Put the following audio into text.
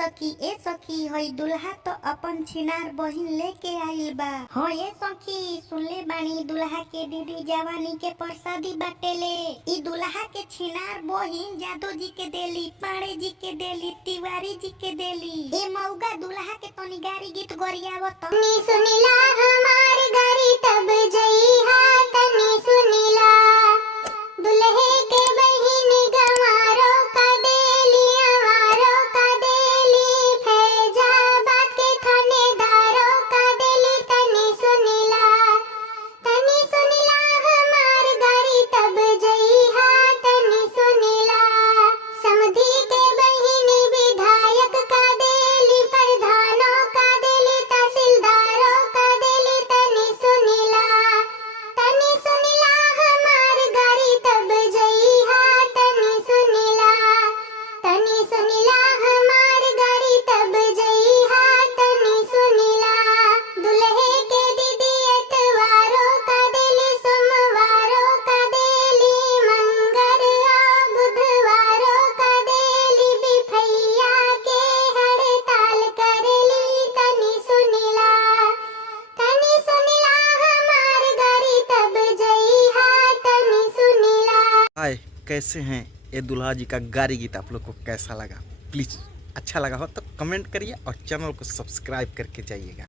ए सखी हई दुल्हा तो अपन छिनार बहिन लेके आइल बा। हाँ ए सखी सुनले बानी दुल्हा के दीदी जवानी के प्रसादी बाटेले। ई दुल्हा के छिनार बहिन जादू जी के देली, पाड़े जी के देली, तिवारी जी के देली। ए मौगा दुल्हा के तनी गारी गीत गरियावत। तनी सुनिला हमार गारी तब जइहा, तनी सुनिला दुल्हे के बहिन गंवारो का देली, अवारो का देली, फैजाबाद के थानेदारों का देली। तनी सुनिला हमार गारी तब जइहा, तनी सुनिला समधी के बहिन विधायक का देली, प्रधानों का देली, तहसीलदारों का देली। तनी सुनिला हमार गारी तब जइहा, तनी सुनिला हमार गारी तब जइहा, तनी सुनिला दुल्हे के दीदी एतवारों का देली, सोमवारों का देली, मंगर और बुधवारों का देली, बिफैया के हड़ताल करेली। तनी सुनिला हमार गारी तब जइहा, तनी सुनिला। हाय, कैसे हैं? ये दुल्हा जी का गारी गीत आप लोग को कैसा लगा? प्लीज़ अच्छा लगा हो तो कमेंट करिए और चैनल को सब्सक्राइब करके जाइएगा।